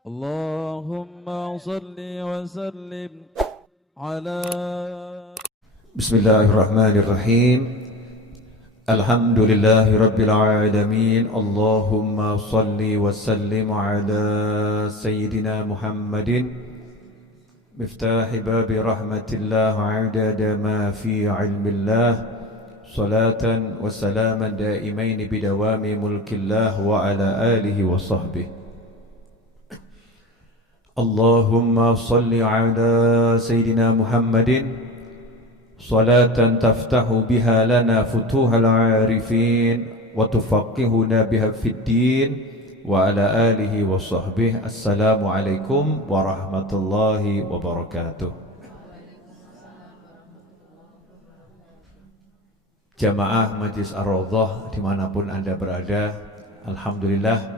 اللهم صل وسلم على بسم الله الرحمن الرحيم. الحمد لله رب العالمين. اللهم صل وسلم على سيدنا محمد مفتاح باب رحمة الله عدد ما في علم الله، صلاة وسلاما دائمين بدوام ملك الله وعلى آله وصحبه. اللهم صل على سيدنا محمد صلاة تفتح بها لنا فتوح العارفين وتفقهنا بها في الدين وعلى آله وصحبه. السلام عليكم ورحمة الله وبركاته. Jamaah Majlis Ar-Raudhah dimanapun Anda berada, Alhamdulillah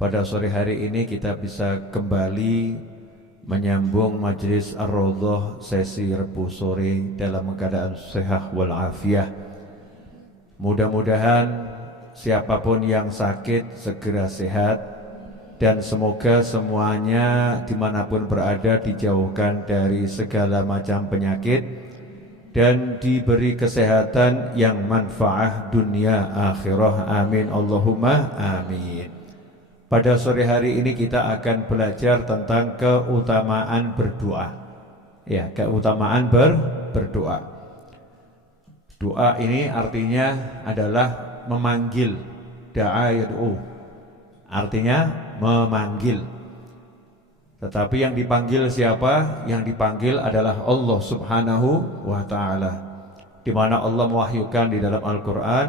pada sore hari ini kita bisa kembali menyambung Majlis Ar-Raudhah sesi Rebu sore dalam keadaan sehat walafiat. Mudah-mudahan siapapun yang sakit segera sehat, dan semoga semuanya dimanapun berada dijauhkan dari segala macam penyakit dan diberi kesehatan yang manfaat dunia akhirah. Amin Allahumma amin. Pada sore hari ini kita akan belajar tentang keutamaan berdoa. Ya, keutamaan berdoa. Doa ini artinya adalah memanggil. Da'a yad'u. Artinya memanggil. Tetapi yang dipanggil siapa? Yang dipanggil adalah Allah Subhanahu wa ta'ala. Di mana Allah mewahyukan di dalam Al-Qur'an,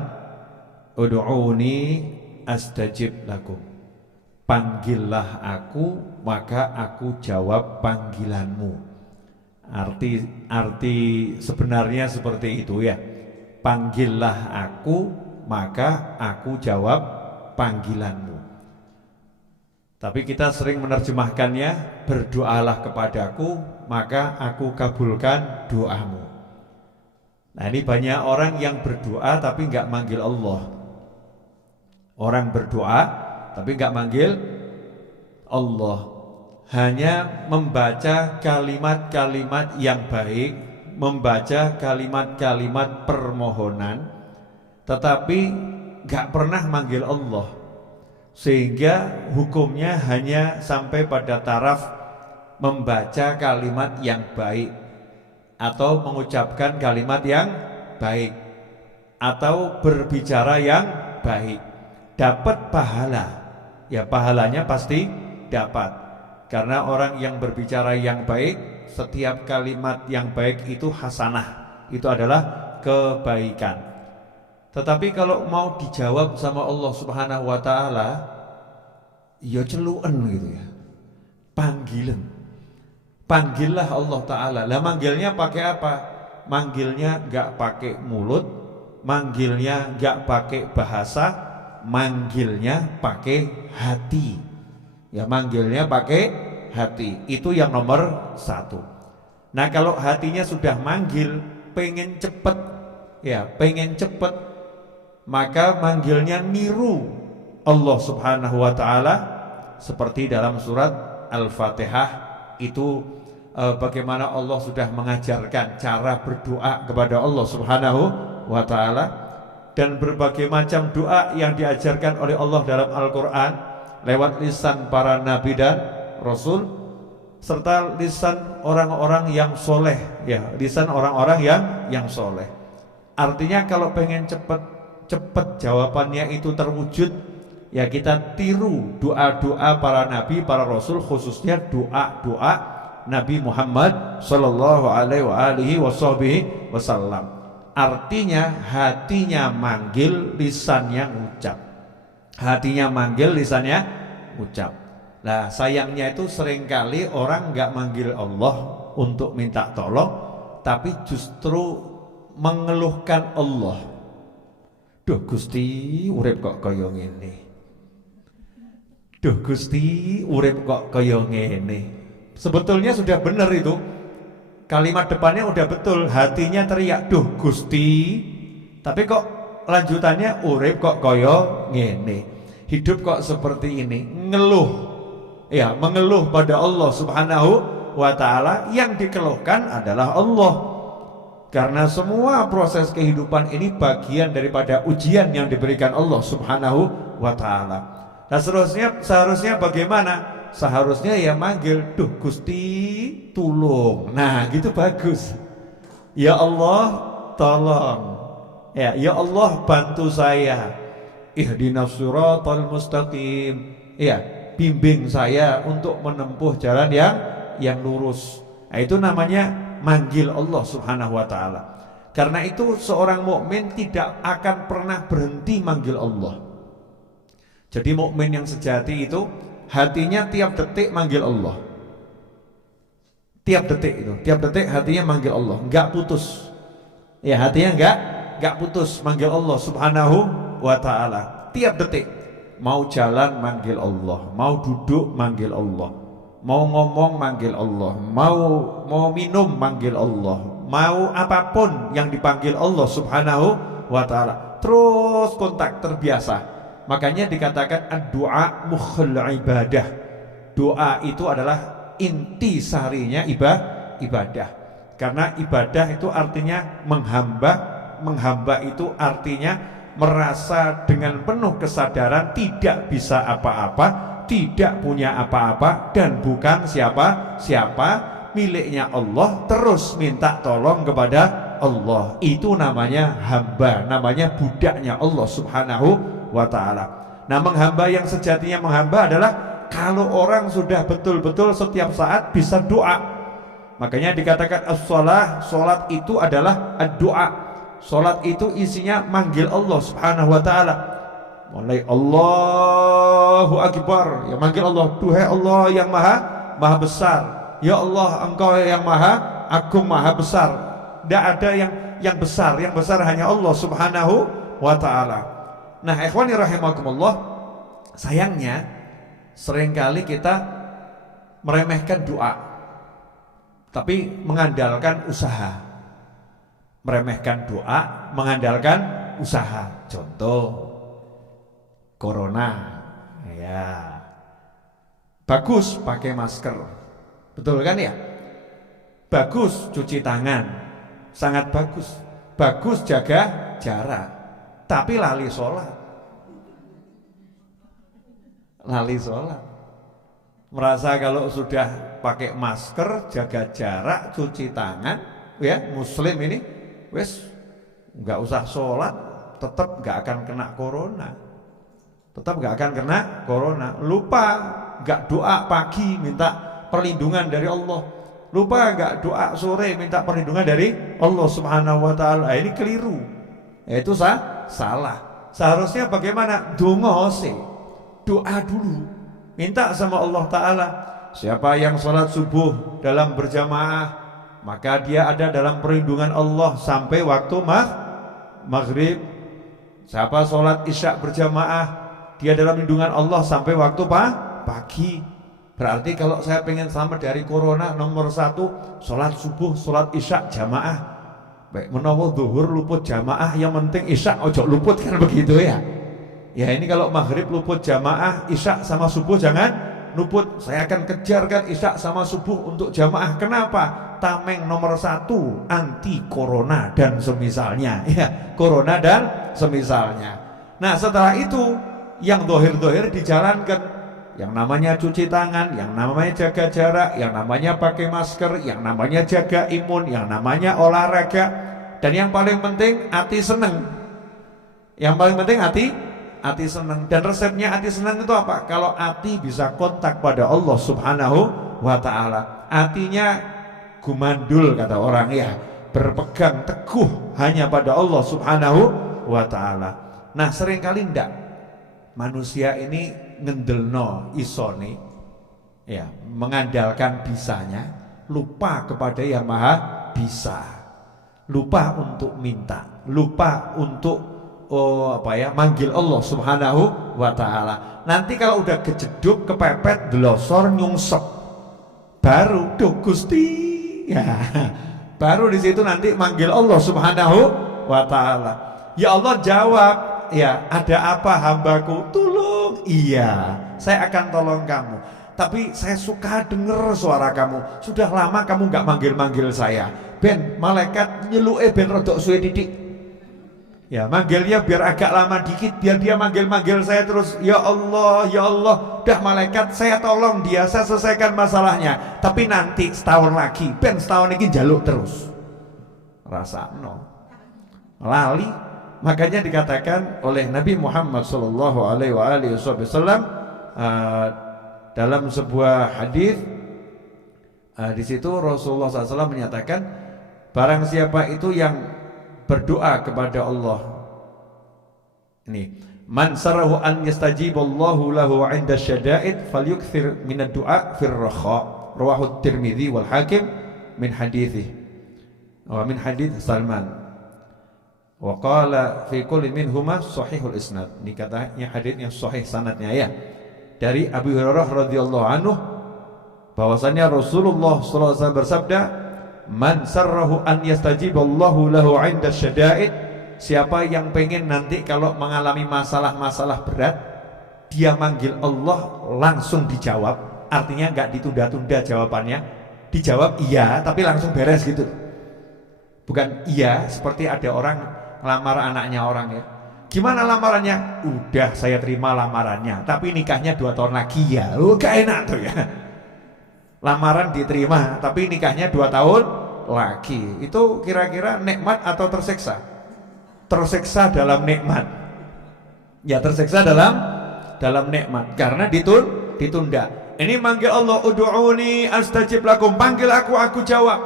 "Ud'uni astajib lakum." Panggillah aku, maka aku jawab panggilanmu. Arti sebenarnya seperti itu ya. Panggillah aku, maka aku jawab panggilanmu. Tapi kita sering menerjemahkannya, berdoalah kepadaku, maka aku kabulkan doamu. Nah, ini banyak orang yang berdoa tapi nggak manggil Allah. Orang berdoa tapi enggak manggil Allah, hanya membaca kalimat-kalimat yang baik, membaca kalimat-kalimat permohonan, tetapi enggak pernah manggil Allah, sehingga hukumnya hanya sampai pada taraf membaca kalimat yang baik atau mengucapkan kalimat yang baik atau berbicara yang baik, dapat pahala. Ya, pahalanya pasti dapat. Karena orang yang berbicara yang baik, setiap kalimat yang baik itu hasanah. Itu adalah kebaikan. Tetapi kalau mau dijawab sama Allah Subhanahu wa ta'ala, ya celuan gitu ya. Panggilan. Panggillah Allah ta'ala. Lah manggilnya pakai apa? Manggilnya enggak pakai mulut, manggilnya enggak pakai bahasa, manggilnya pakai hati. Ya, manggilnya pakai hati. Itu yang nomor satu. Nah, kalau hatinya sudah manggil, pengen cepet, ya pengen cepet, maka manggilnya niru Allah Subhanahu wa ta'ala. Seperti dalam surat Al-Fatihah itu, bagaimana Allah sudah mengajarkan cara berdoa kepada Allah Subhanahu wa ta'ala, dan berbagai macam doa yang diajarkan oleh Allah dalam Al-Quran lewat lisan para nabi dan rasul, serta lisan orang-orang yang soleh, ya, lisan orang-orang yang soleh. Artinya kalau pengen cepat jawabannya itu terwujud, ya kita tiru doa-doa para nabi, para rasul, khususnya doa-doa Nabi Muhammad sallallahu alaihi wasallam. Artinya hatinya manggil, lisannya ngucap. Hatinya manggil, lisannya ngucap. Nah, sayangnya itu seringkali orang enggak manggil Allah untuk minta tolong, tapi justru mengeluhkan Allah. Duh Gusti, urip kok kaya ngene. Duh Gusti, urip kok kaya ngene. Sebetulnya sudah benar itu. Kalimat depannya udah betul, hatinya teriak, duh Gusti, tapi kok lanjutannya urip kok koyo ngene, hidup kok seperti ini, ngeluh. ya mengeluh pada Allah Subhanahu wa taala, yang dikeluhkan adalah Allah. Karena semua proses kehidupan ini bagian daripada ujian yang diberikan Allah Subhanahu wa taala. Nah, seharusnya bagaimana? Seharusnya ya manggil, duh Gusti tulung. Nah, gitu bagus. Ya Allah tolong. Ya Allah bantu saya. Ihdinas siratal mustaqim. Ya, bimbing saya untuk menempuh jalan yang lurus. Nah, itu namanya manggil Allah Subhanahu wa taala. Karena itu seorang mukmin tidak akan pernah berhenti manggil Allah. Jadi mukmin yang sejati itu hatinya tiap detik manggil Allah. Tiap detik hatinya manggil Allah, enggak putus. Ya, hatinya enggak putus manggil Allah Subhanahu wa taala. Tiap detik mau jalan manggil Allah, mau duduk manggil Allah, mau ngomong manggil Allah, mau minum manggil Allah, mau apapun yang dipanggil Allah Subhanahu wa taala, terus kontak, terbiasa. Makanya dikatakan ad-du'a mukhul ibadah. Doa itu adalah inti sarinya ibadah. Karena ibadah itu artinya menghamba. Menghamba itu artinya merasa dengan penuh kesadaran tidak bisa apa-apa, tidak punya apa-apa, dan bukan siapa-siapa, miliknya Allah, terus minta tolong kepada Allah. Itu namanya hamba, namanya budaknya Allah Subhanahu wa ta'ala. Nah, menghamba yang sejatinya menghamba adalah kalau orang sudah betul-betul setiap saat bisa doa. Makanya dikatakan as-shalah, salat itu adalah ad-doa. Salat itu isinya manggil Allah Subhanahu wa ta'ala. Mulai Allahu Akbar, ya manggil Allah, duhai Allah yang maha besar. Ya Allah, engkau yang maha agung, maha besar. Tidak ada yang besar, yang besar hanya Allah Subhanahu wa ta'ala. Nah, ikhwani rahimakumullah, sayangnya seringkali kita meremehkan doa, tapi mengandalkan usaha. Meremehkan doa, mengandalkan usaha. Contoh corona, ya bagus pakai masker, betul kan ya? Bagus cuci tangan, sangat bagus. Bagus jaga jarak, tapi lali sholat. Lali sholat. Merasa kalau sudah pakai masker, jaga jarak, cuci tangan, ya muslim ini, wes nggak usah sholat, tetap nggak akan kena corona. Tetap nggak akan kena corona. Lupa nggak doa pagi minta perlindungan dari Allah. Lupa nggak doa sore minta perlindungan dari Allah Subhanahu wa ta'ala. Ini keliru. Itu salah. Seharusnya bagaimana? Doa dulu. Minta sama Allah Ta'ala. Siapa yang sholat subuh dalam berjamaah, maka dia ada dalam perlindungan Allah sampai waktu maghrib. Siapa sholat isya berjamaah, dia dalam lindungan Allah sampai waktu pagi. Berarti kalau saya pengen selamat dari corona, nomor 1 sholat subuh, sholat isya jamaah. Baik menawa zuhur luput jamaah, yang penting isya ojo luput, kan begitu ya. Ya ini kalau maghrib luput jamaah, isya sama subuh jangan luput. Saya akan kejarkan isya sama subuh untuk jamaah. Kenapa? Tameng nomor 1 anti corona dan semisalnya. Ya, corona dan semisalnya. Nah, setelah itu yang dohir-dohir dijalankan. Yang namanya cuci tangan, yang namanya jaga jarak, yang namanya pakai masker, yang namanya jaga imun, yang namanya olahraga. Dan yang paling penting hati seneng. Yang paling penting hati senang. Dan resepnya hati senang itu apa? Kalau hati bisa kontak pada Allah Subhanahu wa ta'ala, hatinya gumandul kata orang ya, berpegang teguh hanya pada Allah Subhanahu wa ta'ala. Nah, seringkali ndak manusia ini ngendelno isone, ya, mengandalkan bisanya, lupa kepada yang maha bisa, lupa untuk minta, lupa untuk manggil Allah Subhanahu wa ta'ala. Nanti kalau udah kejeduk, kepepet, delosor, nyungsep, baru duh Gusti, ya, baru di situ nanti manggil Allah Subhanahu wa ta'ala. Ya Allah jawab, ya, ada apa hambaku? Tolong. Iya, saya akan tolong kamu. tapi saya suka dengar suara kamu. Sudah lama kamu nggak manggil-manggil saya. Ben, malaikat nyeluke ben rodok suwe titik. Ya, manggilnya biar agak lama dikit, biar dia manggil-manggil saya terus. Ya Allah, dah malaikat saya tolong dia, saya selesaikan masalahnya. Tapi nanti setahun lagi, ben setahun ini jaluk terus. Rasakno. Lali. Makanya dikatakan oleh Nabi Muhammad sallallahu alaihi wasallam dalam sebuah hadis, di situ Rasulullah SAW menyatakan, barang siapa itu yang berdoa kepada Allah, ini, man sarahu an yastajiballahu lahu 'inda syada'id falyukthir minad du'a fir rakha, rawahu Tirmidzi wal Hakim min hadithi wa min hadits Salman. Wa qala fi kulli minhuma sahihul isnad. Ini katanya hadisnya sahih sanadnya ya. Dari Abu Hurairah radhiyallahu anhu bahwasanya Rasulullah sallallahu alaihi wasallam bersabda, "Man sarrahu an yastajiballahu lahu 'inda syada'id." Siapa yang pengen nanti kalau mengalami masalah-masalah berat, dia manggil Allah langsung dijawab. Artinya enggak ditunda-tunda jawabannya. Dijawab iya, tapi langsung beres gitu. Bukan iya seperti ada orang lamar anaknya orang ya. Gimana lamarannya? Udah saya terima lamarannya, tapi nikahnya 2 tahun lagi ya. Gak enak tuh ya. Lamaran diterima, tapi nikahnya 2 tahun lagi. Itu kira-kira nikmat atau tersiksa? Tersiksa dalam nikmat. Ya, tersiksa dalam nikmat karena ditunda. Ini manggil Allah, ud'uni astajib lakum, panggil aku jawab.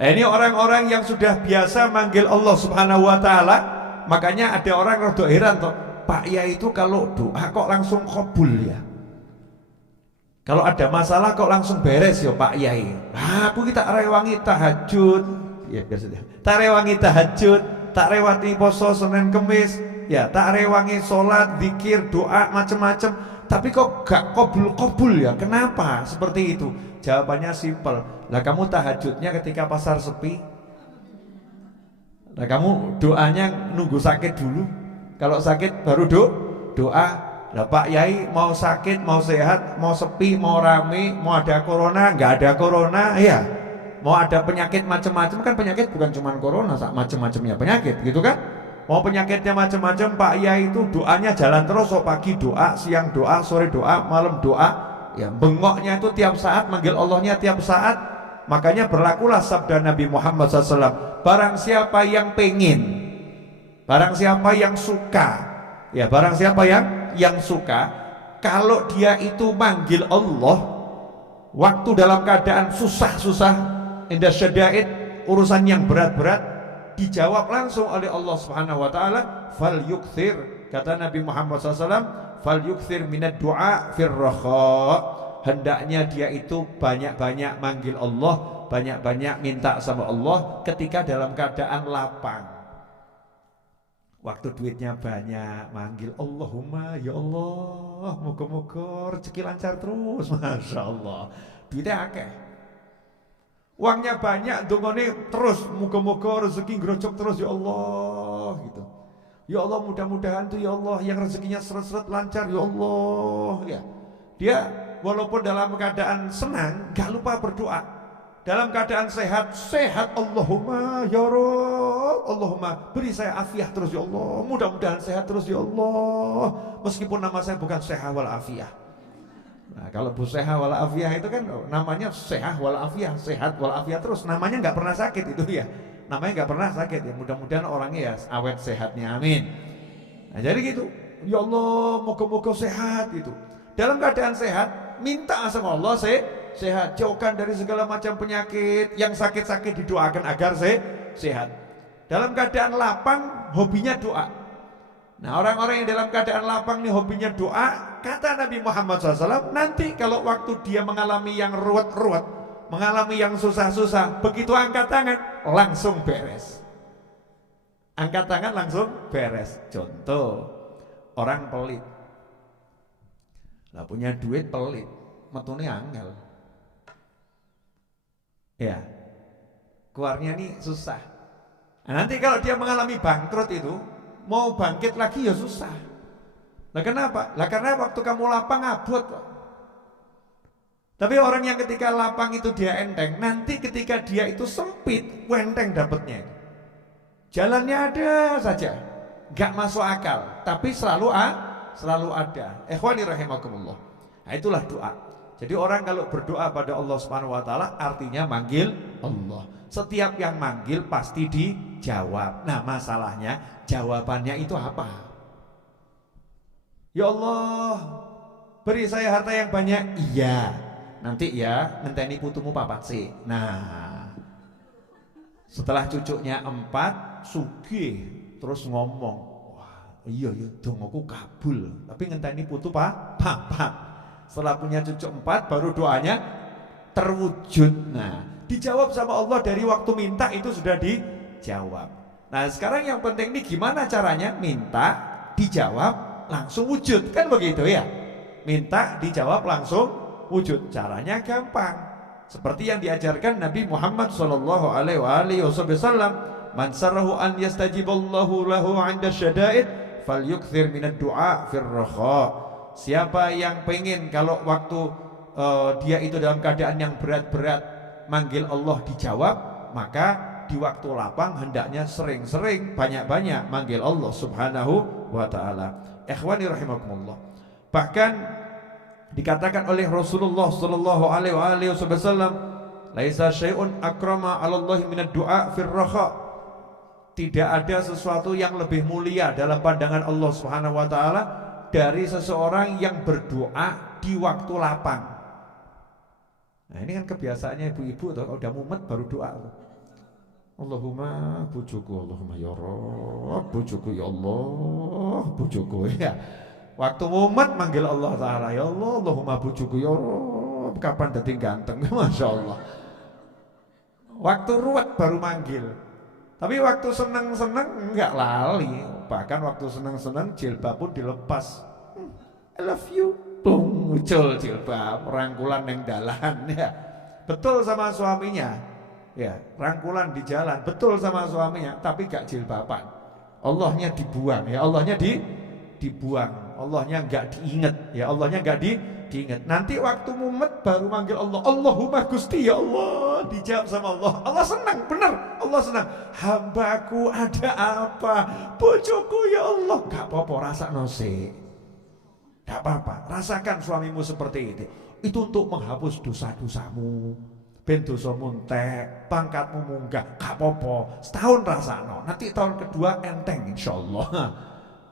Nah, ini orang-orang yang sudah biasa manggil Allah Subhanahu wa taala. Makanya ada orang rada heran toh, Pak Yai itu kalau doa kok langsung kabul ya. Kalau ada masalah kok langsung beres ya Pak Yai. Aku kita rewangi tahajud. Ya biasa. Tak rewangi tahajud, tak rewati poso Senin Kemis, ya tak rewangi sholat, zikir, doa macam-macam. Tapi kok gak kabul ya? Kenapa seperti itu? Jawabannya simpel. Lah kamu tahajudnya ketika pasar sepi. Lah kamu doanya nunggu sakit dulu. Kalau sakit baru doa. Lah Pak Yai mau sakit, mau sehat, mau sepi, mau rame, mau ada corona, nggak ada corona, ya. Mau ada penyakit macam-macam, kan penyakit bukan cuma corona, macam-macamnya penyakit, gitu kan? Mau penyakitnya macam-macam, Pak Yai itu doanya jalan terus. So pagi doa, siang doa, sore doa, malam doa. Ya, bengoknya itu tiap saat, manggil Allahnya tiap saat. Makanya berlakulah sabda Nabi Muhammad SAW, barang siapa yang pengen, barang siapa yang suka, ya barang siapa yang suka, kalau dia itu manggil Allah waktu dalam keadaan susah-susah, indah syada'id, urusan yang berat-berat, dijawab langsung oleh Allah Subhanahu wa taala, fal yukthir, kata Nabi Muhammad SAW, fal yukthir minad du'a fir rakha. Hendaknya dia itu banyak-banyak manggil Allah, banyak-banyak minta sama Allah ketika dalam keadaan lapang. Waktu duitnya banyak, manggil Allahumma ya Allah, moga-moga rezeki lancar terus, masya Allah. Duitnya akeh, uangnya banyak, dongane terus, moga-moga rezeki ngerocok terus ya Allah, gitu. Ya Allah, mudah-mudahan tuh ya Allah yang rezekinya seret-seret lancar ya Allah, ya. Dia walaupun dalam keadaan senang, gak lupa berdoa. Dalam keadaan sehat, Allahumma ya Rabb, Allahumma beri saya afiah terus ya Allah, mudah-mudahan sehat terus ya Allah, meskipun nama saya bukan Seha wal Afiah. Nah, kalau Bu Seha wal Afiah itu kan namanya Seha wal Afiah, sehat wal Afiah terus, namanya nggak pernah sakit itu ya, namanya nggak pernah sakit ya, mudah-mudahan orangnya ya awet sehatnya, amin. Nah, jadi gitu, ya Allah moga-moga sehat itu. Dalam keadaan sehat, minta sama Allah sehat, jauhkan dari segala macam penyakit, yang sakit-sakit didoakan agar sehat. Dalam keadaan lapang, hobinya doa. Nah, orang-orang yang dalam keadaan lapang nih hobinya doa, kata Nabi Muhammad SAW, nanti kalau waktu dia mengalami yang ruwet-ruwet, mengalami yang susah-susah, begitu angkat tangan langsung beres. Angkat tangan langsung beres. Contoh, orang pelit. Lah punya duit pelit, metune angel. Ya, keluarnya nih susah. Nah, nanti kalau dia mengalami bangkrut itu, mau bangkit lagi ya susah. Lah kenapa? Lah karena waktu kamu lapang abot kok. Tapi orang yang ketika lapang itu dia enteng, nanti ketika dia itu sempit, enteng dapatnya. Jalannya ada saja, gak masuk akal, tapi selalu ada. Ikhwani rahimakumullah. Nah, itulah doa. Jadi orang kalau berdoa pada Allah Subhanahu wa taala artinya manggil Allah. Setiap yang manggil pasti dijawab. Nah, masalahnya jawabannya itu apa? Ya Allah, beri saya harta yang banyak. Iya. Nanti ya ngenteni putumu papat sih. Nah, setelah cucunya 4 sugih terus ngomong, wah iya ya dongoku kabul, tapi ngenteni putu papat. Setelah punya cucu 4 baru doanya terwujud. Nah, dijawab sama Allah dari waktu minta itu sudah dijawab. Nah, sekarang yang penting nih gimana caranya minta dijawab langsung wujud, kan begitu ya? Minta dijawab langsung wujud. Caranya gampang, seperti yang diajarkan Nabi Muhammad sallallahu alaihi wasallam, man sarahu an yastajiballahu lahu 'inda syada'id falyukthir minad du'a fir rakha. Siapa yang pengen kalau waktu dia itu dalam keadaan yang berat-berat manggil Allah dijawab, maka di waktu lapang hendaknya sering-sering banyak-banyak manggil Allah Subhanahu wa taala. Ikhwani rahimakumullah. Bahkan dikatakan oleh Rasulullah sallallahu alaihi wasallam, laisa syai'un akrama 'ala Allah minad du'a fir rakha. Tidak ada sesuatu yang lebih mulia dalam pandangan Allah Subhanahu wa taala dari seseorang yang berdoa di waktu lapang. Nah, ini kan kebiasaannya ibu-ibu tuh, kalau udah mumet baru doa. Allahumma bujuku, Allahumma ya Rabb, bujuku ya Allah, bujuku ya. Waktu mumet manggil Allah Ta'ala, ya Allah, Allahumma bujuku ya Rabb, kapan dadi ganteng, Masya Allah. Waktu ruwet baru manggil. Tapi waktu seneng-seneng enggak lali. Bahkan waktu seneng-seneng jilbab pun dilepas. I love you. Bung, muncul jilbab, rangkulan yang dalan ya. Betul sama suaminya. Ya, rangkulan di jalan, betul sama suaminya, tapi gak jilbaban. Allahnya dibuang, ya Allahnya dibuang. Allahnya enggak diinget, ya Allahnya enggak diinget. Nanti waktu mumet baru manggil Allah, Allahumma Gusti ya Allah, dijawab sama Allah. Allah senang, benar, Allah senang. Hambaku ada apa? Bojoku ya Allah. Gak apa-apa, rasa nose. Gak apa-apa, rasakan suamimu seperti itu. Itu untuk menghapus dosa-dosamu. Ben dosamu entek, pangkatmu munggah, gak apa-apa. Setahun rasano, nanti tahun kedua enteng insyaallah.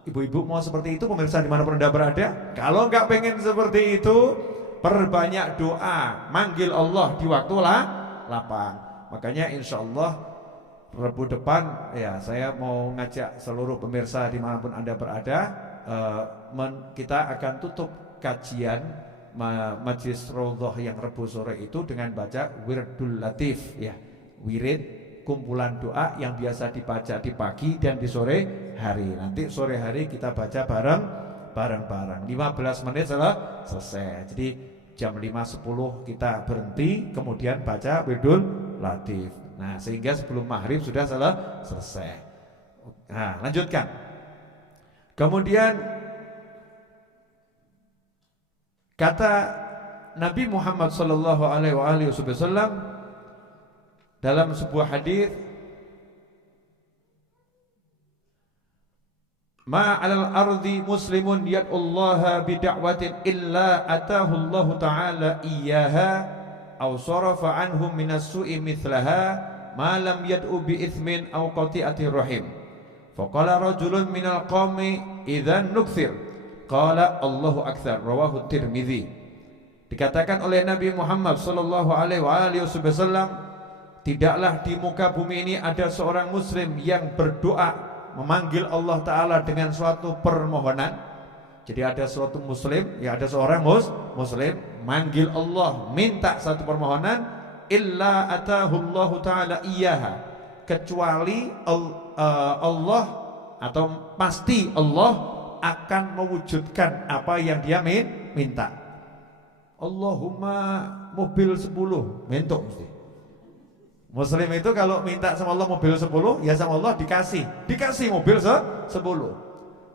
Ibu-ibu mau seperti itu, pemirsa dimanapun Anda berada. Kalau nggak pengen seperti itu, perbanyak doa, manggil Allah di waktu lapang. Makanya insya Allah Rabu depan ya saya mau ngajak seluruh pemirsa dimanapun Anda berada, kita akan tutup kajian Majlis Raudhah yang Rabu sore itu dengan baca Wirdul Latif ya, wirid kumpulan doa yang biasa dibaca di pagi dan di sore hari. Nanti sore hari kita baca bareng-bareng 15 menit selesai. Jadi jam 5.10 kita berhenti, kemudian baca Wirdul Latif. Nah, sehingga sebelum maghrib sudah selesai. Nah, lanjutkan. Kemudian kata Nabi Muhammad sallallahu alaihi wasallam dalam sebuah hadis, ma 'alal ardi muslimun yad'ullaha bid'awatin illa atahu Allah ta'ala iyyaha aw sarafa anhum minas su'i mithlaha ma lam yad'u bi itsmin aw qati'ati rahim. Faqala rajulun minal qaumi idzan nukthir, qala Allahu aktsar, rawahu Tirmidzi. Dikatakan oleh Nabi Muhammad sallallahu alaihi wasallam, tidaklah di muka bumi ini ada seorang muslim yang berdoa memanggil Allah Ta'ala dengan suatu permohonan. Jadi ada suatu muslim, ya ada seorang muslim manggil Allah, minta satu permohonan, illa atahullahu ta'ala iyaha, kecuali Allah atau pasti Allah akan mewujudkan apa yang dia minta. Allahumma mobil 10 mentok mesti. Muslim itu kalau minta sama Allah mobil 10, ya sama Allah dikasih mobil 10.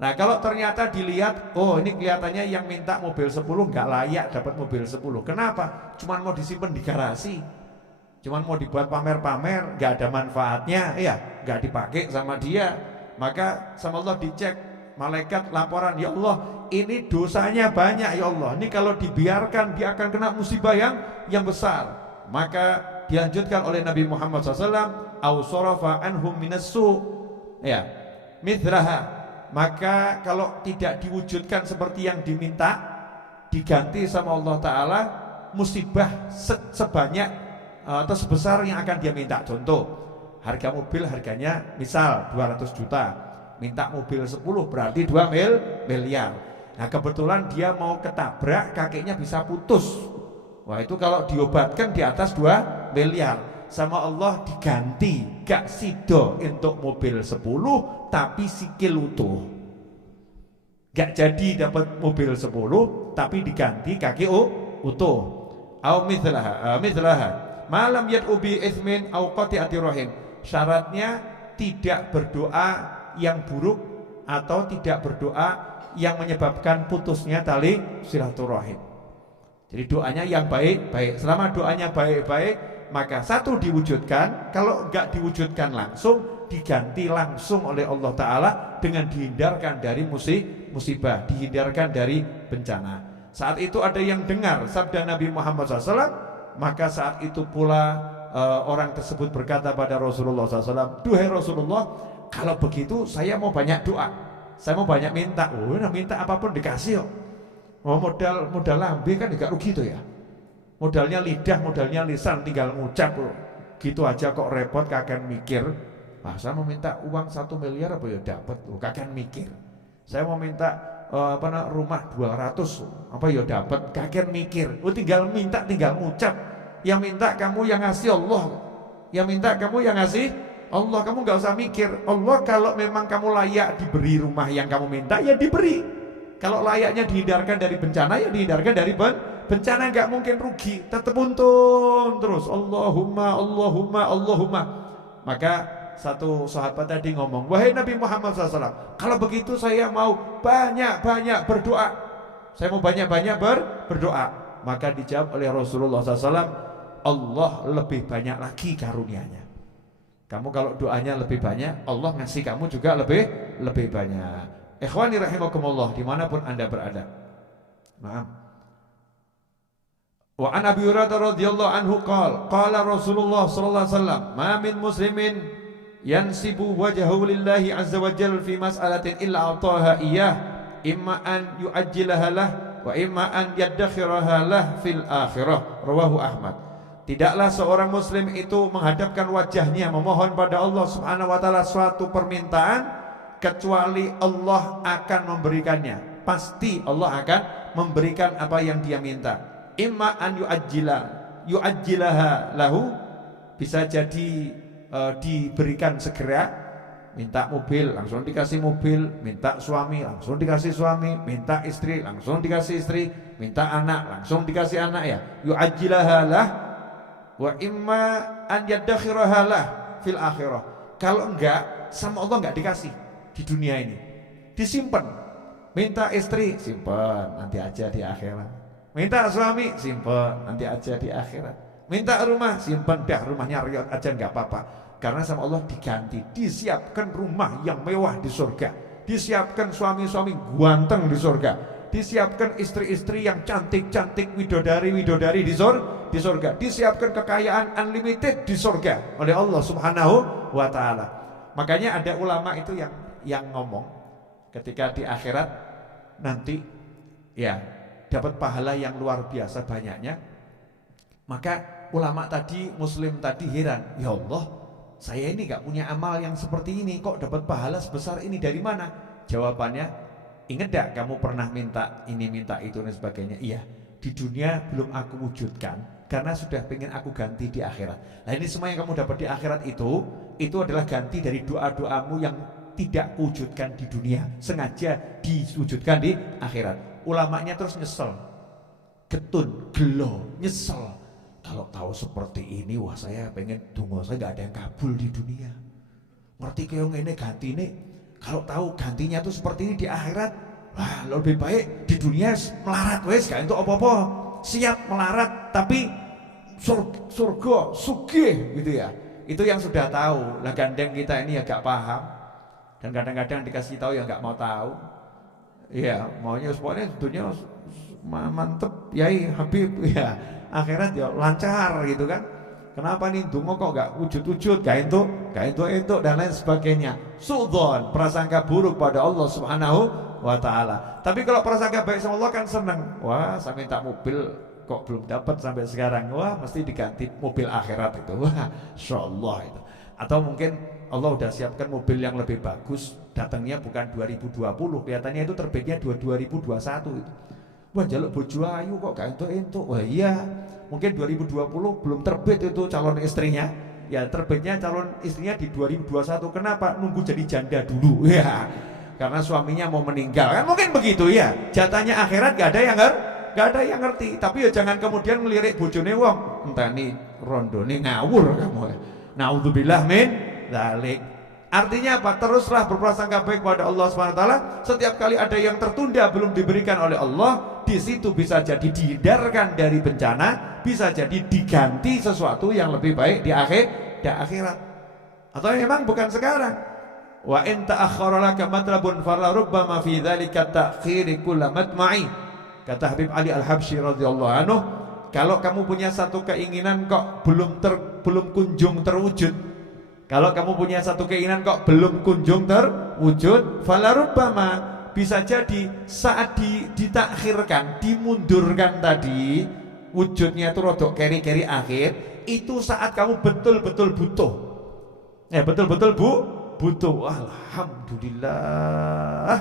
Nah kalau ternyata dilihat, oh ini kelihatannya yang minta mobil 10 nggak layak dapat mobil 10. Kenapa? Cuman mau disimpan di garasi, cuman mau dibuat pamer-pamer, nggak ada manfaatnya, ya nggak dipakai sama dia. Maka sama Allah dicek, malaikat laporan, ya Allah ini dosanya banyak ya Allah, ini kalau dibiarkan dia akan kena musibah yang besar. Maka dilanjutkan oleh Nabi Muhammad SAW, au sarafa anhum minassu, ya mithlaha. Maka kalau tidak diwujudkan seperti yang diminta, diganti sama Allah Ta'ala musibah sebanyak atau sebesar yang akan dia minta. Contoh, harga mobil harganya misal 200 juta, minta mobil 10 berarti 2 miliar. Nah kebetulan dia mau ketabrak, kakinya bisa putus. Wah itu kalau diobatkan di atas 2 miliar. Sama Allah diganti, gak sido untuk mobil 10 tapi sikil utuh. Gak jadi dapat mobil 10 tapi diganti kaki utuh. Au mithlaha malam yad'u bi itsmin au qati'ati rahim. Syaratnya tidak berdoa yang buruk atau tidak berdoa yang menyebabkan putusnya tali silaturahim. Jadi doanya yang baik-baik. Selama doanya baik-baik, maka satu diwujudkan. Kalau enggak diwujudkan langsung, diganti langsung oleh Allah Ta'ala dengan dihindarkan dari musibah, dihindarkan dari bencana. Saat itu ada yang dengar sabda Nabi Muhammad SAW, maka saat itu pula orang tersebut berkata pada Rasulullah SAW, duhai Rasulullah, kalau begitu saya mau banyak doa, saya mau banyak minta. Oh, minta apapun dikasih kok. Oh, modal lambe kan enggak rugi tuh ya. Modalnya lidah, modalnya lisan, tinggal ngucap loh. Gitu aja kok repot, kakek mikir. Ah, saya mau minta uang 1 miliar apa ya dapat? Oh, kakek mikir. Saya mau minta rumah 200 apa ya dapat? Kakek mikir. Oh, tinggal minta, tinggal ngucap. Yang minta kamu, yang ngasih Allah. Yang minta kamu, yang ngasih Allah. Kamu nggak usah mikir. Allah kalau memang kamu layak diberi rumah yang kamu minta, ya diberi. Kalau layaknya dihindarkan dari bencana, ya dihindarkan dari bencana. Nggak mungkin rugi, tetap untung terus. Allahumma, Allahumma, Allahumma. Maka satu sahabat tadi ngomong, wahai Nabi Muhammad SAW, kalau begitu saya mau banyak-banyak berdoa. Saya mau banyak-banyak berdoa. Maka dijawab oleh Rasulullah SAW, Allah lebih banyak lagi karunia-Nya. Kamu kalau doanya lebih banyak, Allah ngasih kamu juga lebih banyak. Ikhwani rahimakumullah, dimanapun anda berada. Maaf. Wa an Abi Hurairah radhiyallahu anhu qala Rasulullah sallallahu alaihi wasallam, ma min muslimin yansibu wajhahu lillahi azza wa jalla fi mas'alatin illa ataha iyyah, imma an yu'ajjilaha lah wa imma an yaddakhiraha lah fil akhirah. Rawahu Ahmad. Tidaklah seorang muslim itu menghadapkan wajahnya memohon pada Allah Subhanahu wa taala suatu permintaan kecuali Allah akan memberikannya. Pasti Allah akan memberikan apa yang dia minta. Imma an yu'ajjilaha lahu, bisa jadi diberikan segera. Minta mobil langsung dikasih mobil, minta suami langsung dikasih suami, minta istri langsung dikasih istri, minta anak langsung dikasih anak, ya. Yu'ajjilaha lah wa imma an yaddakhiraha lah fil akhirah. Kalau enggak, sama Allah enggak dikasih di dunia ini, disimpan. Minta istri, simpan, nanti aja di akhirat. Minta suami, simpan, nanti aja di akhirat. Minta rumah, simpan, dah rumahnya riot aja nggak apa-apa. Karena sama Allah diganti, disiapkan rumah yang mewah di surga, disiapkan suami-suami ganteng di surga, disiapkan istri-istri yang cantik-cantik, widodari-widodari di surga, disiapkan kekayaan unlimited di surga oleh Allah Subhanahu wa ta'ala. Makanya ada ulama itu yang ngomong ketika di akhirat nanti, ya, dapat pahala yang luar biasa banyaknya. Maka ulama tadi, muslim tadi heran, ya Allah, saya ini gak punya amal yang seperti ini, kok dapat pahala sebesar ini dari mana? Jawabannya, ingat gak kamu pernah minta ini, minta itu dan sebagainya? Iya, di dunia belum aku wujudkan karena sudah pengen aku ganti di akhirat. Nah ini semua yang kamu dapat di akhirat itu adalah ganti dari doa-doamu yang tidak wujudkan di dunia, sengaja diwujudkan di akhirat. Ulamanya terus nyesel, getun, gelo, nyesel. Kalau tahu seperti ini, wah saya pengen dungo saya gak ada yang kabul di dunia. Ngerti kayak ini ganti ini, Kalau tahu gantinya tuh seperti ini di akhirat, wah lebih baik di dunia melarat wes gak entuk apa-apa. Siap melarat tapi surga sugih gitu ya. Itu yang sudah tahu. Lah gandeng kita ini ya gak paham. Dan kadang-kadang dikasih tahu ya gak mau tahu. Iya, maunya pokoknya dunia mantep yai Habib ya. Akhirat ya lancar gitu kan. Kenapa nih dungo kok gak wujud-wujud, gak entuk dan lain sebagainya. Sudzon, prasangka buruk pada Allah Subhanahu wa taala. Tapi kalau prasangka baik sama Allah kan seneng. Wah, saya minta mobil kok belum dapat sampai sekarang. Wah, mesti diganti mobil akhirat itu. Wah, insyaallah itu. Atau mungkin Allah udah siapkan mobil yang lebih bagus, datangnya bukan 2020, kelihatannya itu terbitnya 2021 itu. Wah, jaluk bojo ayu kok gak entuk-entuk. Wah, iya. Mungkin 2020 belum terbit itu calon istrinya. Ya, terbitnya calon istrinya di 2021. Kenapa? Nunggu jadi janda dulu. Ya. Karena suaminya mau meninggal. Kan mungkin begitu ya. Jatahnya akhirat gak ada yang ngerti. Tapi ya jangan kemudian ngelirik bojone wong. Entah nih rondone ngawur kamu ya. Naudzubillah min dzalik. Artinya apa? Teruslah berprasangka baik kepada Allah SWT. Setiap kali ada yang tertunda belum diberikan oleh Allah, di situ bisa jadi dihindarkan dari bencana, bisa jadi diganti sesuatu yang lebih baik di akhirat. Atau memang bukan sekarang. Wa in ta'akhkhara laka matlabun fala rubbama fi dzalika ta'khiri kullu matma'i. Kata Habib Ali Al-Habsyi radhiyallahu anhu, kalau kamu punya satu keinginan kok belum kunjung terwujud. Kalau kamu punya satu keinginan kok belum kunjung terwujud, fala rubbama, bisa jadi saat ditakhirkan, dimundurkan tadi, wujudnya itu rodok keri-keri akhir, itu saat kamu betul-betul butuh. Ya, betul-betul butuh. Alhamdulillah.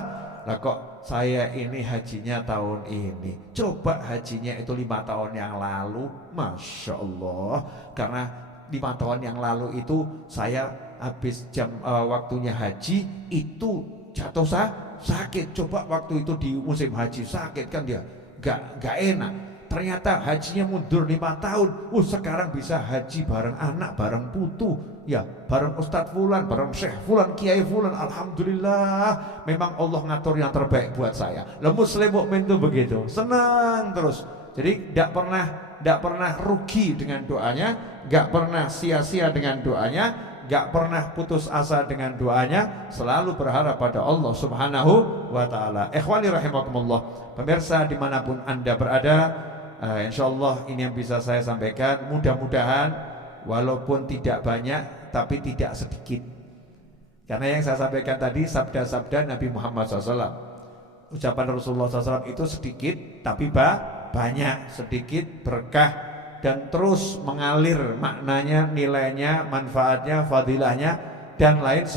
Lah kok saya ini hajinya tahun ini. Coba hajinya itu 5 tahun yang lalu, Masya Allah. Karena 5 tahun yang lalu itu saya habis waktunya haji itu jatuh sakit. Coba waktu itu di musim haji sakit kan dia gak enak. Ternyata hajinya mundur 5 tahun. Sekarang bisa haji bareng anak, bareng putu, ya bareng Ustadz Fulan, bareng Syekh Fulan, Kiai Fulan. Alhamdulillah, memang Allah ngatur yang terbaik buat saya. Lah muslim mukmin itu begitu, senang terus. Jadi tidak pernah rugi dengan doanya, gak pernah sia-sia dengan doanya, gak pernah putus asa dengan doanya, selalu berharap pada Allah Subhanahu wa ta'ala. Ikhwani rahimakumullah, pemirsa dimanapun anda berada, insyaallah ini yang bisa saya sampaikan. Mudah-mudahan walaupun tidak banyak tapi tidak sedikit. Karena yang saya sampaikan tadi sabda-sabda Nabi Muhammad SAW, ucapan Rasulullah SAW itu sedikit tapi banyak, sedikit berkah dan terus mengalir maknanya, nilainya, manfaatnya, fadilahnya dan lain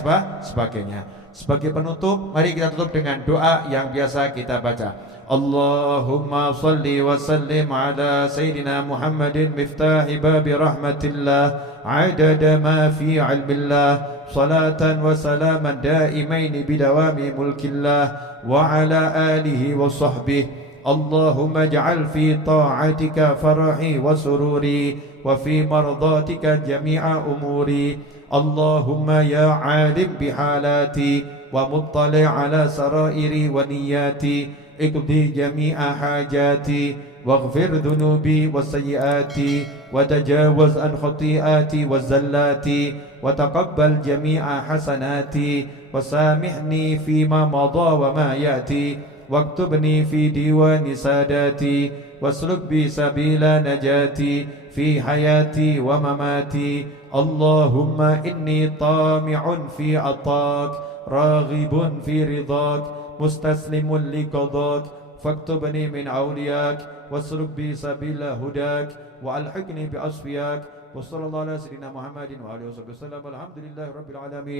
sebagainya. Sebagai penutup, mari kita tutup dengan doa yang biasa kita baca. Allahumma salli wa sallim ala Sayyidina Muhammadin miftahi babi rahmatillah adada ma fi ilmillah salatan wa salaman daimaini bidawami mulkillah wa ala alihi wa sahbihi. اللهم اجعل في طاعتك فرحي وسروري وفي مرضاتك جميع أموري اللهم يا عالم بحالاتي ومطلع على سرائري ونياتي اقضي جميع حاجاتي واغفر ذنوبي وسيئاتي وتجاوز عن خطيئاتي وزلاتي وتقبل جميع حسناتي وسامحني فيما مضى وما يأتي واكتبني في ديوان ساداتي واسلك بي سبيل نجاتي في حياتي ومماتي اللهم إني طامع في عطاك راغب في رضاك مستسلم لقضاك فاكتبني من أولياك واسلك بي سبيل هداك وألحقني بأصفياك وصلى الله على سيدنا محمد وآله وصحبه وسلم الحمد لله رب العالمين.